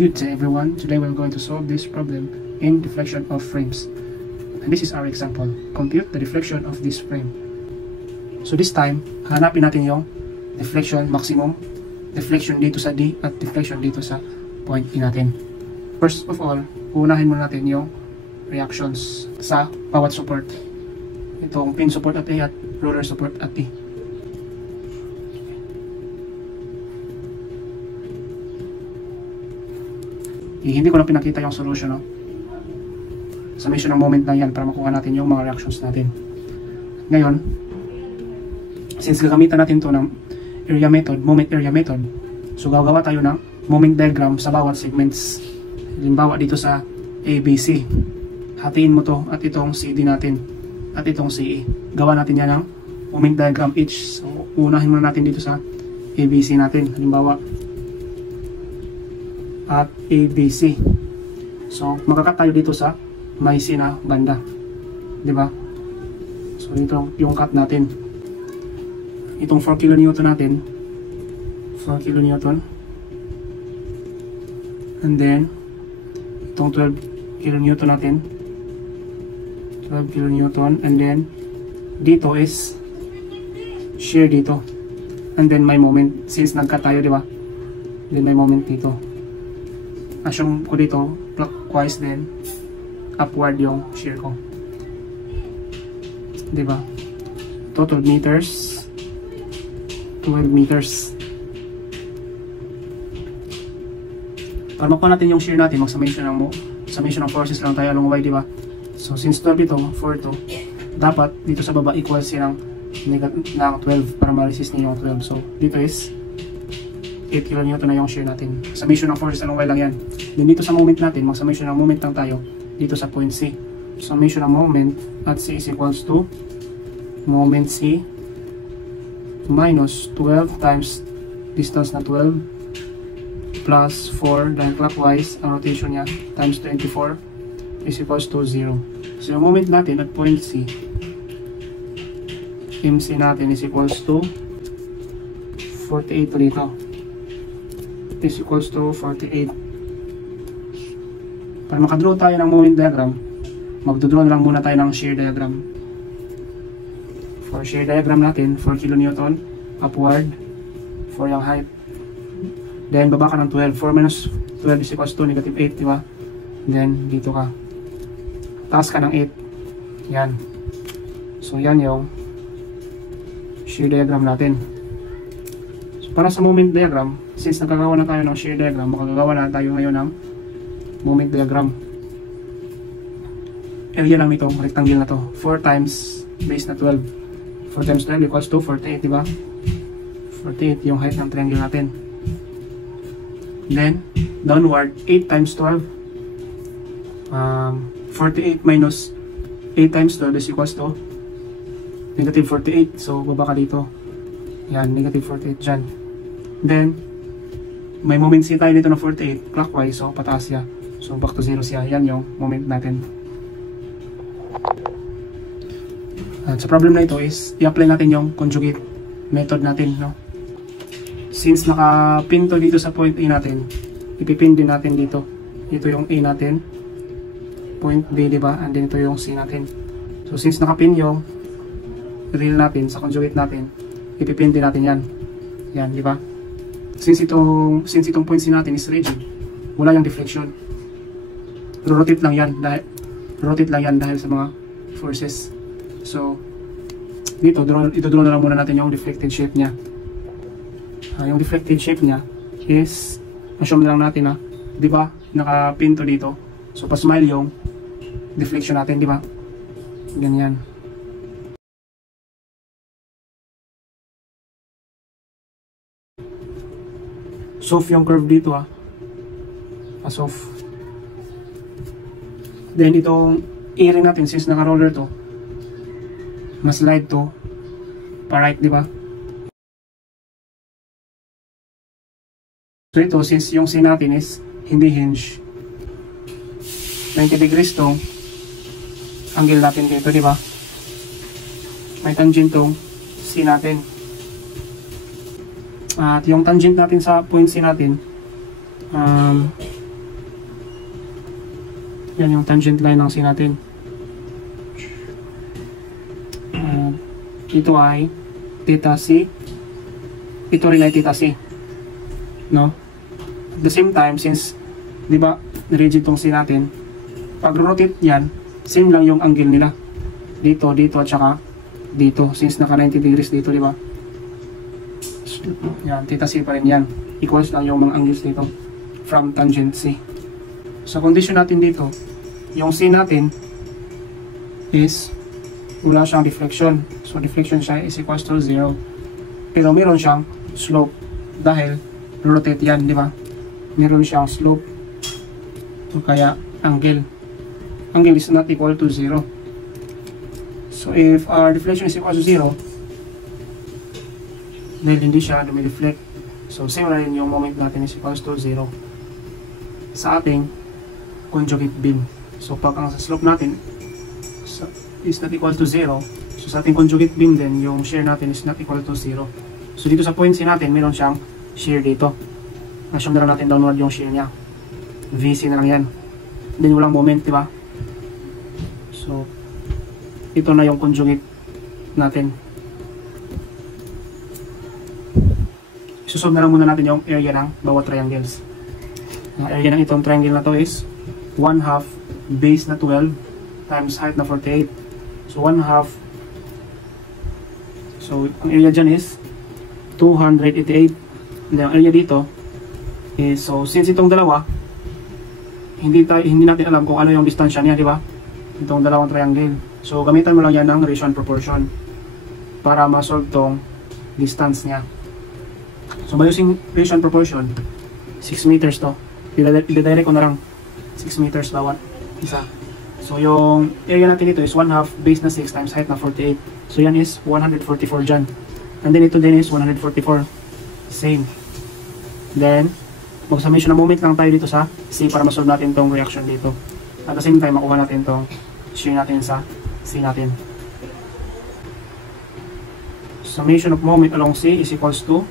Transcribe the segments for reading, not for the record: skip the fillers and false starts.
Good day everyone, today we're going to solve this problem in deflection of frames. And this is our example. Compute the deflection of this frame. So this time, hanapin natin yung deflection maximum, deflection dito sa D, at deflection dito sa point E natin. First of all, unahin muna natin yung reactions sa bawat support. Itong pin support at A at roller support at T. Hindi ko na pinakita yung solution, no? Summation ng moment lang yan para makuha natin yung mga reactions natin. Ngayon, since gagamitan natin to ng area method, moment area method, so gagawa tayo ng moment diagram sa bawat segments. Halimbawa dito sa ABC, hatiin mo to at itong CD natin at itong CE. Gawa natin yan ng moment diagram each. So unahin muna natin dito sa ABC natin. Halimbawa at ABC. So magkakat tayo dito sa may C na banda, di ba? So dito yung cut natin. Itong 4 kN natin, 4 kN, and then itong 12 kN natin, 12 kN, and then dito is shear dito, and then may moment since nagkat tayo, di ba? Then may moment dito. Assume ko dito clockwise, then upward yung shear ko, di ba? Total meters 12 meters. Para makuha natin yung shear natin, mag-summation ng forces lang tayo along Y, di ba? So since 12 ito, 4 to, dapat dito sa baba equals siya ng 12 para ma-resist niyo yung 12. So dito is 8 kN na yung shear natin. Summation ng forces along Y lang yan. Then dito sa moment natin, mag-summation ng moment lang tayo dito sa point C. Summation ng moment at C is equals to moment C minus 12 times distance na 12 plus 4 dahil clockwise ang rotation niya times 24 is equals to 0. So yung moment natin at point C, MC natin is equals to 48 dito. Is equals to 48. Para makadraw tayo ng moment diagram, magdodraw lang muna tayo ng shear diagram. For shear diagram natin, 4 kN upward for yung height. Then baba ka ng 12. 4 minus 12 is equals to negative 8, di ba? Then dito ka. Taas ka ng 8. Yan. So yan yung shear diagram natin. So para sa moment diagram, since nagkagawa na tayo ng shear diagram, makagagawa na tayo ngayon ng moment diagram. Area lang nito, rectangle na to. 4 times base na 12. 4 times 12 equals to 48, diba? 48 yung height ng triangle natin. Then, downward, 8 times 12. 48 minus 8 times 12 is equals to negative 48. So, baba ka dito. Yan, negative 48 dyan. Then, may moment C tayo dito na 48, clockwise, so pataas siya. So, back to 0 siya. Yan yung moment natin. At sa problem na ito is, i-apply natin yung conjugate method natin, no? Since nakapin to dito sa point A natin, ipipin din natin dito. Ito yung A natin, point B, diba? And then ito yung C natin. So, since nakapin yung real natin sa conjugate natin, ipipin din natin yan. Yan, diba? Since itong point C natin is rigid, wala yung deflection. Rotate lang yan dahil sa mga forces. So, dito, ito-draw na lang muna natin yung deflected shape niya. Yung deflected shape niya is, assume na lang natin na, di ba, nakapin to dito. So, pa-smile yung deflection natin, di ba? Ganyan. Soft yung curve dito, soft. Then, itong A-ring natin, since naka-roller to, ma-slide to pa-right, di ba? So ito, since yung C natin is hindi hinge, 90 degrees tong angle natin dito, di ba? May tangent tong C natin. At yung tangent natin sa point C natin, Yan yung tangent line ng C natin. Ito ay theta C. Ito rin ay theta C. No? At the same time, since, di ba, rigid tong C natin, pag rotate yan, same lang yung angle nila. Dito, dito, at saka dito. Since naka 90 degrees dito, di ba? Yan, theta C pa rin yan. Equals lang yung mga angles dito from tangent C. Sa condition natin dito, yung C natin is wala siyang deflection. So, deflection siya is equals to 0. Pero meron siyang slope dahil rotate yan, di ba? Meron siyang slope. So, kaya angle. Angle is not equal to 0. So, if our deflection is equal to 0, dahil hindi siya dumideflect. So, same na rin yung moment natin is equals to 0 sa ating conjugate beam. So, pag ang slope natin is not equal to 0, so sa ating conjugate beam din, yung shear natin is not equal to 0. So, dito sa point C natin, meron siyang shear dito. Assume na lang natin downward yung shear niya. VC na lang yan. Then, walang moment, diba? So, ito na yung conjugate natin. Susunod na lang muna natin yung area ng bawat triangles. Ang area ng itong triangle na to is 1/2 base na 12 times height na 48. So 1/2. So ang area dyan is 288. And ang area dito is, so since itong dalawa, hindi natin alam kung ano yung distansya niya, di ba? Itong dalawang triangle. So gamitan mo lang yan ng ratio and proportion para ma-solve tong distance niya. So by using ratio and proportion, 6 meters to. Idadirect ko na lang 6 meters bawat isa. So yung area natin dito is 1/2 base na 6 times height na 48. So yan is 144 dyan. And then ito din is 144. Same. Then, mag-summation na moment lang tayo dito sa C para masolve natin tong reaction dito. At the same time, makuha natin tong shear natin sa C natin. Summation of moment along C is equals to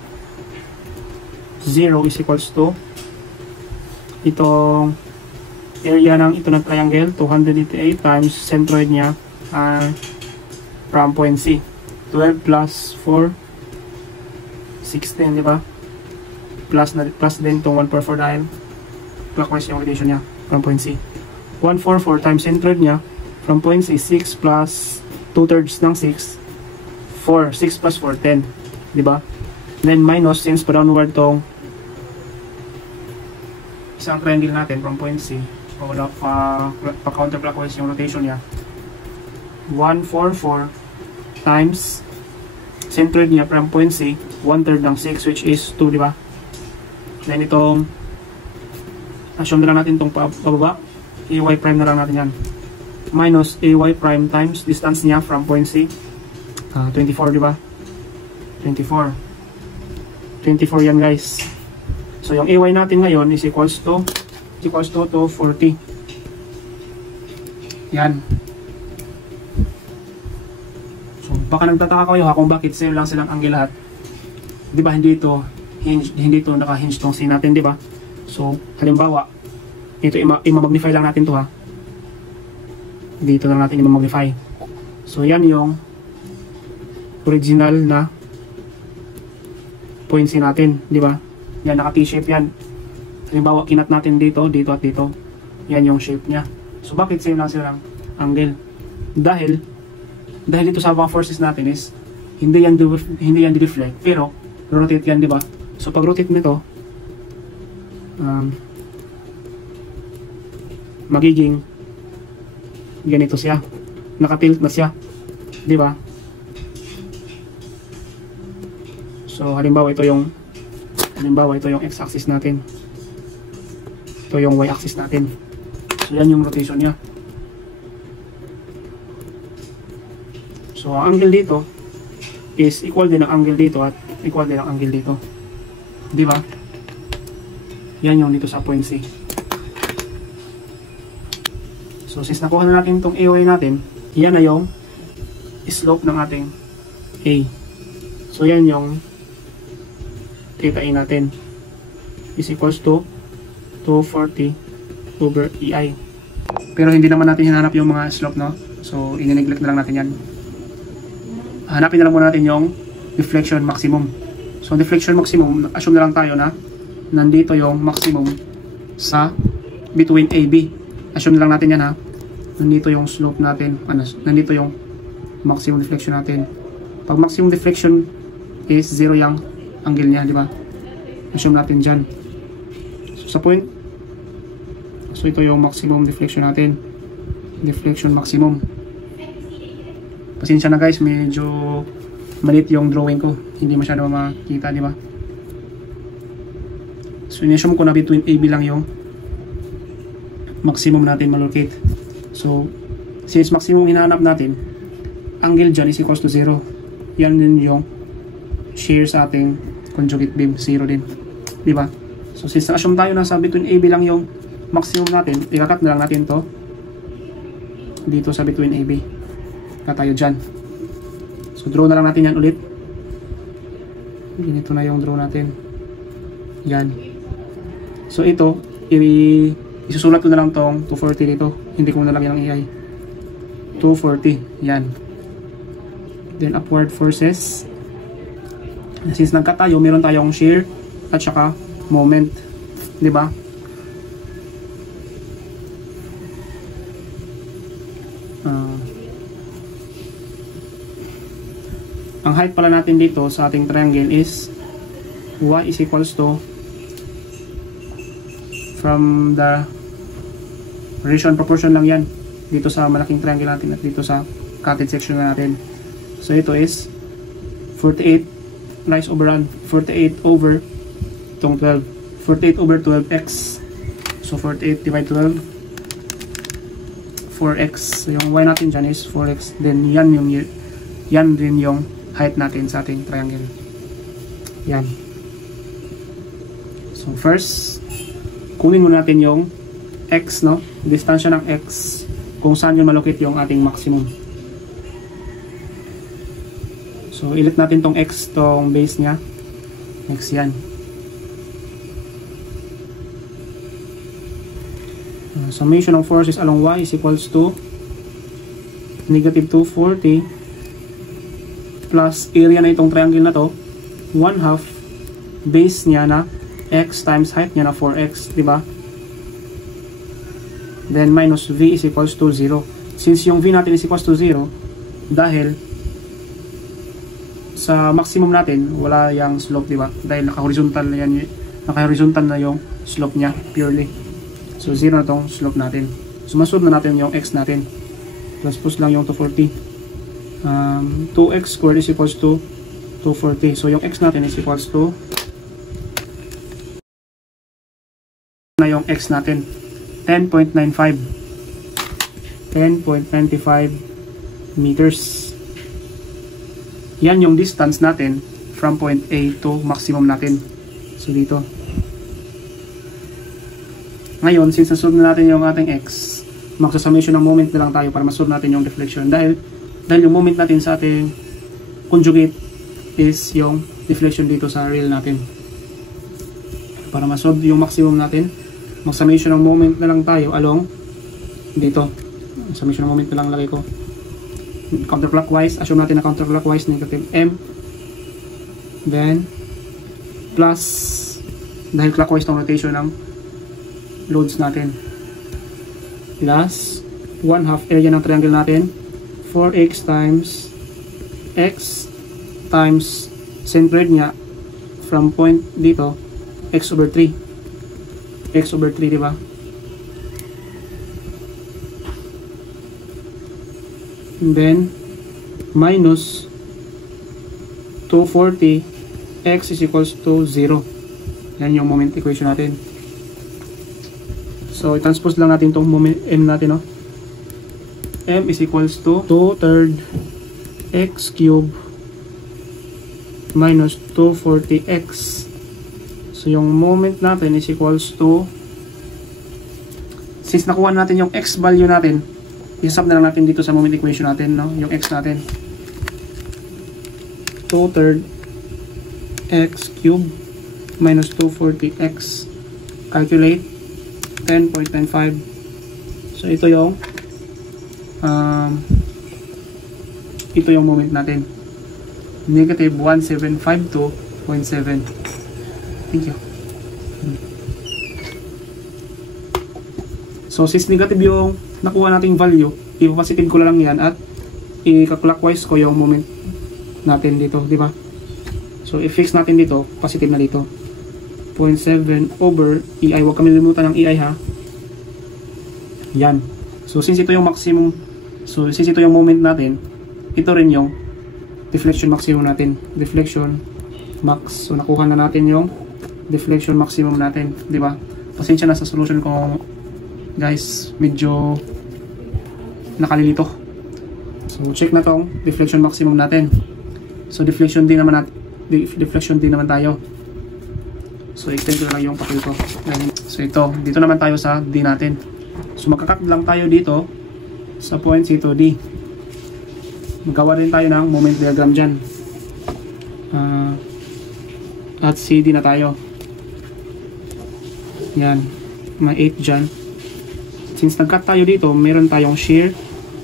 0 is equals to itong area ng ito ng triangle, 288 times centroid niya from point C. 12 plus 4, 16, di ba? Plus din itong 144 dahil clockwise yung rotation niya from point C. 144 times centroid niya from point C, 6 plus 2/3 ng 6, 4. 6 plus 4, 10. Di ba? Then minus, since pa downward tong isang triangle natin from point C, pa-counterclockwise yung rotation niya, 144 times centroid niya from point C, 1/3 ng 6, which is 2, di ba? Then itong assume na lang natin itong pababa, AY prime na lang natin yan, minus AY prime times distance niya from point C, 24, di ba? 24 yan, guys. So yung AY natin ngayon is equals to 240. Yan. So baka nagtataka kayo kung bakit same lang silang angle lahat. Di ba hindi ito naka-hinge tong C natin, di ba? So halimbawa, ito i-magnify lang natin to, ha. Dito lang natin i-magnify. So yan yung original na point C natin, di ba? Yan, naka-T-shape yan. Halimbawa, kinat natin dito, dito at dito. Yan yung shape niya. So bakit same lang silang angle? Dahil dito sa mga forces natin is hindi yan di-deflect, pero rotate yan, di ba? So pag rotate nito, magiging ganito siya. Naka-tilt na siya, di ba? So halimbawa ito yung x-axis natin. Ito yung y-axis natin. So yan yung rotation niya. So ang angle dito is equal din ang angle dito at equal din ang angle dito. Di ba? Yan yung dito sa point C. So since nakuha na natin itong AY natin, yan na yung slope ng ating A. So yan yung theta A natin is equals to 240 over EI. Pero hindi naman natin hinanap yung mga slope, no? So, i-neglect na lang natin yan. Hanapin na lang muna natin yung deflection maximum. So, deflection maximum, assume na lang tayo na nandito yung maximum sa between AB. Assume na lang natin yan, ha. Nandito yung slope natin. Nandito yung maximum deflection natin. Pag maximum deflection is 0 yung angle niya, di ba? Assume natin dyan. So, sa point, so ito yung maximum deflection natin. Deflection maximum. Pasensya na guys, medyo maliit yung drawing ko. Hindi masyado makita, di ba? So, in-assume ko na between AB lang yung maximum natin malocate. So, since maximum hinahanap natin, angle dyan is equals to 0. Yan din yung shear sa ating conjugate beam, 0 din. Diba? So, since na-assume tayo na sa between AB lang yung maximum natin, ikakat na lang natin to dito sa between AB. Ika tayo dyan. So, draw na lang natin yan ulit. Ganito na yung draw natin. Yan. So, ito, isusulat ko na lang tong 240 dito. Hindi ko na lang yung AI. 240. Yan. Then, upward forces. Since nagkat tayo, meron tayong shear at saka moment. Diba? Ang height pala natin dito sa ating triangle is y is equals to from the relation proportion lang yan dito sa malaking triangle natin at dito sa cutted section natin. So ito is 48 rise over 48 over itong 12. 48 over 12x. So 48 divide 12 4x. So yung y natin dyan is 4x. Then yan din yung height natin sa ating triangle. Yan. So first, kunin muna natin yung x, no? Distansya ng x kung saan yung malocate yung ating maximum. So ilit natin tong x, tong base nya. X yan. Summation of forces along y is equals to negative 240 plus area na itong triangle na to 1/2 base niya na x times height niya na 4x, diba? Then minus v is equals to 0. Since yung v natin is equals to 0, dahil sa maximum natin wala yung slope, diba? Dahil naka-horizontal na yan, naka-horizontal na yung slope niya purely. So 0 na tong slope natin. So masunod na natin yung x natin. Plus lang yung 240. 2x squared is equals to 240. So yung x natin is equals to na yung x natin 10.95 meters. Yan yung distance natin from point A to maximum natin. So dito. Ngayon, since nasunod na natin yung ating x, magsa-summation ng moment na lang tayo para masunod natin yung deflection. Dahil yung moment natin sa ating conjugate is yung deflection dito sa rail natin. Para masolve yung maximum natin, mag-summation ng moment na lang tayo along dito. Summation ng moment na lang lagay ko. Counterclockwise, assume natin na counterclockwise, negative m. Then, plus, dahil clockwise tong rotation ng loads natin. Plus, 1/2 area ng triangle natin. 4x times x times centroid niya from point dito x over 3, diba? And then minus 240 x is equals to 0. Yan yung moment equation natin. So i-transpose lang natin tong moment m natin, no? M is equals to 2/3 x cube minus 240x. So yung moment natin is equals to, since nakuha natin yung x value natin, isasab na lang natin dito sa moment equation natin, no? Yung x natin 2/3 x cube minus 240x. Calculate 10.95. So ito yung moment natin. Negative 1752.7. Thank you. So since negative yung nakuha nating value, i-positive ko lang yan at i-clockwise ko yung moment natin dito, di ba? So i-fix natin dito, positive na dito. 0.7 over EI. Huwag kami limutan ng EI ha. Yan. So since ito yung maximum, so since ito yung moment natin, ito rin yung deflection maximum natin. Deflection max. So nakuha na natin yung deflection maximum natin, di ba? Pasensya na sa solution ko, guys, medyo nakalilito. So check na tong deflection maximum natin. So deflection din naman tayo. So extend ko na lang yung papel ko. So ito, dito naman tayo sa D natin. So magkakat lang tayo dito sa point C2D. Magawa rin tayo ng moment diagram dyan. At CD na tayo. Yan, may 8 dyan. Since nag-cut tayo dito, meron tayong shear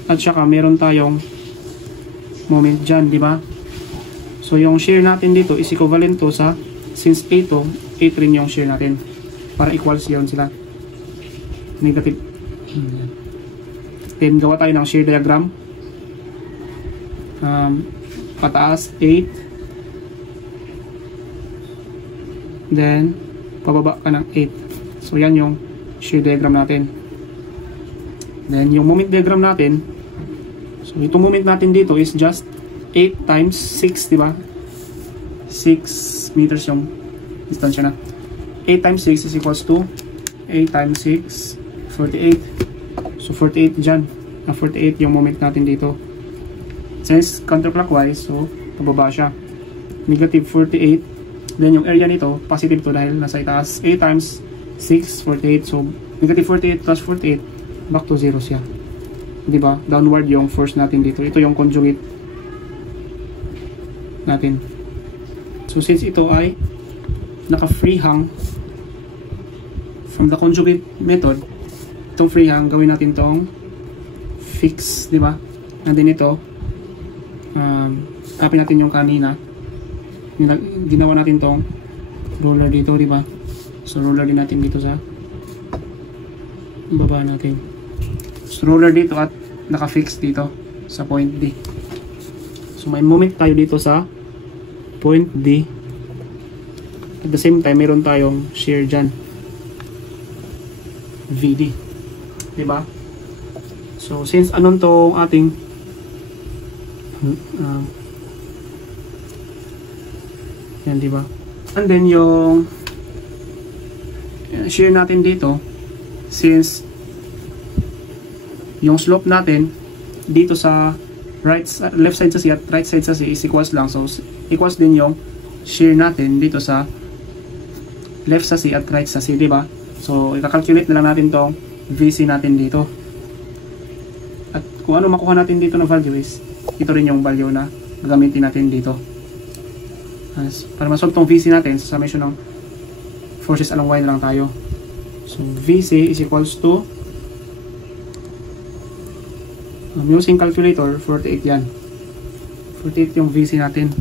at saka meron tayong moment dyan, di ba? So yung shear natin dito is equivalent to sa, since 8 to, 8 rin yung shear natin. Para equals yun sila. Negative. Then gawa tayo ng shear diagram. Pataas 8. Then pababa ka ng 8. So yan yung shear diagram natin. Then yung moment diagram natin, so itong moment natin dito is just 8 times 6, diba? 6 meters yung distansya na. 8 times 6 is equals to 8 times 6, 48. So 48 dyan. 48 yung moment natin dito. Since counterclockwise, so pababa siya. Negative 48. Then yung area nito, positive to dahil nasa itaas. 8 times 6, 48. So negative 48 plus 48, back to 0 siya. Diba? Downward yung force natin dito. Ito yung conjugate natin. So since ito ay naka-freehang from the conjugate method, itong freehang, gawin natin itong fix, diba? And then ito, copy natin yung kanina. Ginawa natin tong roller dito, diba? So roller din natin dito sa baba natin. So roller dito at naka-fix dito sa point D. So may moment tayo dito sa point D. At the same time, meron tayong shear dyan. VD. Diba? So since anong tong ating yan, diba? And then yung shear natin dito, since yung slope natin dito sa left side sa C at right side sa C is equals lang, so equals din yung shear natin dito sa left sa C at right sa C, diba? So i-calculate na lang natin tong VC natin dito, at kung ano makuha natin dito na value is ito rin yung value na gagamitin natin dito. Para masolve tong VC natin, sa summation ng forces along Y na lang tayo. So VC is equals to, using calculator, 48 yan. 48 yung VC natin.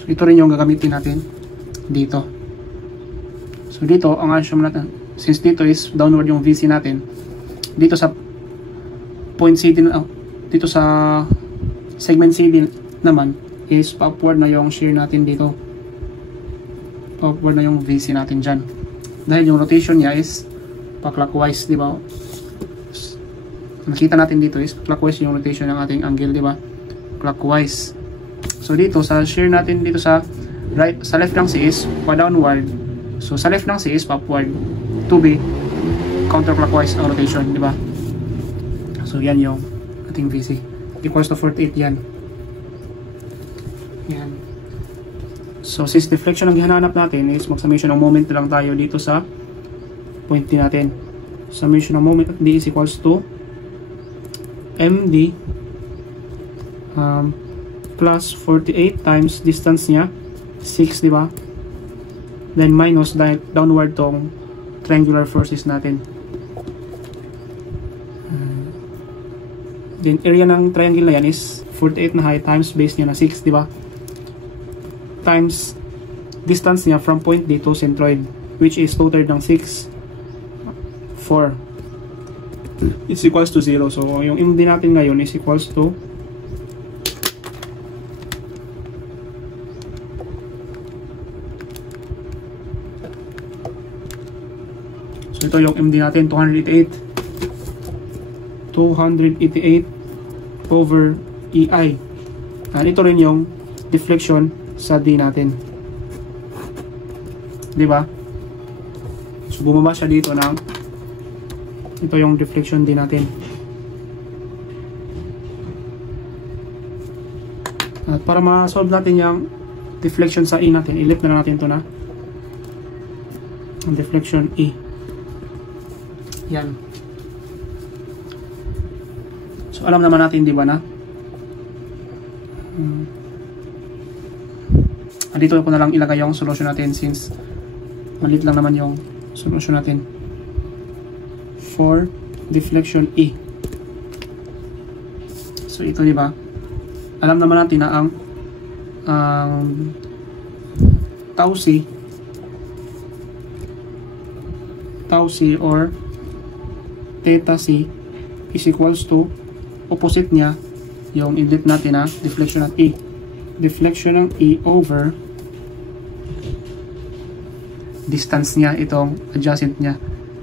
So ito rin yung gagamitin natin dito. So dito, ang assume natin, since dito is downward yung VC natin, dito sa point CD, dito sa segment CD naman is upward na yung shear natin dito. Upward na yung VC natin dyan. Dahil yung rotation niya is pa-clockwise, di ba? Nakita natin dito is clockwise yung rotation ng ating angle, di ba? Clockwise. So dito sa shear natin dito sa right, sa left ng C is pa-downward. So sa left ng C is pa-upward to be counterclockwise ang rotation, di ba? So yan yung ating VC. Equals to 48 yan. Yan. So since deflection ang gihanap natin is mag-summation ng moment lang tayo dito sa point D natin. Summation ng moment at D is equals to MD plus 48 times distance niya 6, di ba? Then minus downward tong triangular forces natin. Then area ng triangle na yan is 48 na height times base niya na 6, di ba? Times distance niya from point D to centroid, which is 2/3 ng 6, 4. It's equals to 0. So, yung MD natin ngayon is equals to ito yung MD natin, 288 over EI. And ito rin yung deflection sa D natin. Diba? So bumaba siya dito ng ito yung deflection D natin. At para ma-solve natin yung deflection sa E natin, ilip na natin ito na ang deflection E. Yan. So alam naman natin, di ba na? Dito ko na lang ilagay yung solution natin since maliit lang naman yung solution natin. For deflection E. So ito, di ba? Alam naman natin na ang tau C or theta C is equals to opposite niya yung inlet natin na deflection ng E. Deflection ng E over distance niya, itong adjacent niya.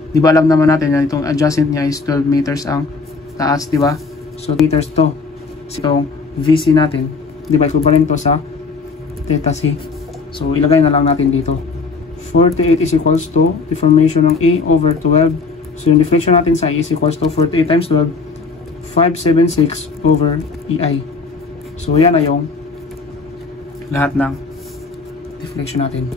Di ba alam naman natin na itong adjacent niya is 12 meters ang taas, di ba? So meters to. So itong VC natin, di ba equivalent to sa theta C. So ilagay na lang natin dito. 48 is equals to deformation ng A over 12. So yung deflection natin sa E is equals to 48 times 12, 576 over EI. So yan na yung lahat ng deflection natin.